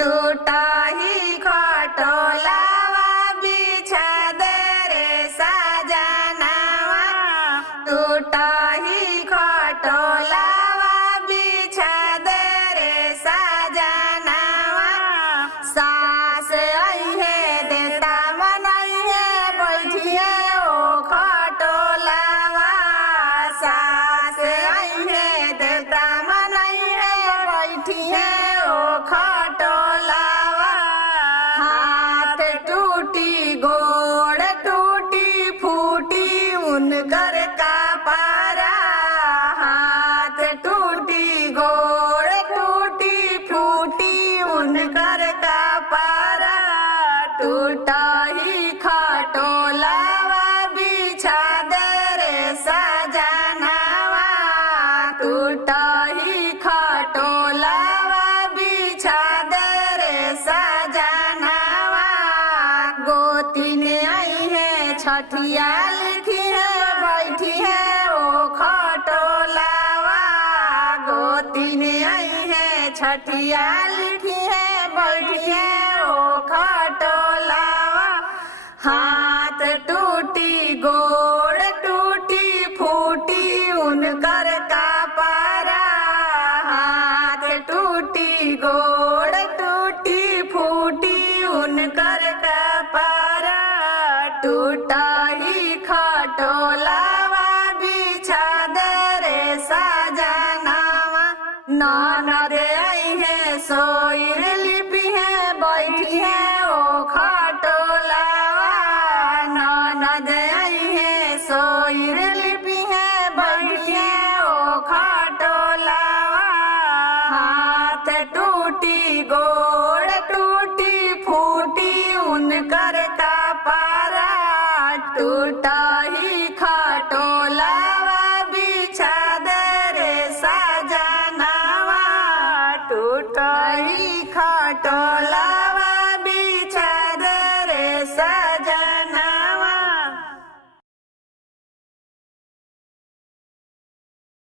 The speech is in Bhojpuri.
टूटा ही खटोलावा बिछा दे रे सजनावा टूटा ही खटोलावा बिछा दे रे सजनावा सास आई है देता मनई है बैठिए ओ खटोलावा सास आई है देता मनई है बैठिए ओ खटोलावा हाथ टूटी गोड़ टूटी फूटी उनकर का पारा हाथ टूटी गोड़ टूटी फूटी उनकर का पारा टूटा ही खटोलावा बिछा दे रे सजनावा टूटा ही खटोलावा बिछा दे रे सजनावा गोतिन आई है छठिया लिखी है बैठी है ओ खटोलावा गोतिन आई है छठिया लिखी है बैठी है ओ खटोलावा हाथ टूटी गोड़ टूटी फूटी उनकर का पारा हाथ टूटी गोड़ टूटी फूटी उनकर का पारा टूटा ही खटोलावा बिछा दे रे सजनावा ननद आई है सोइर लिपि है बैठी है ओ खटोलावा ननद आई है सोइर लिपि है बैठी है ओ खटोलावा हाथ टूटी गोड़ टूटी फूटी उनकर का पारा टूटा ही खटोलावा बिछा दे रे सजनावा टूटा ही खटोलावा बिछा दे रे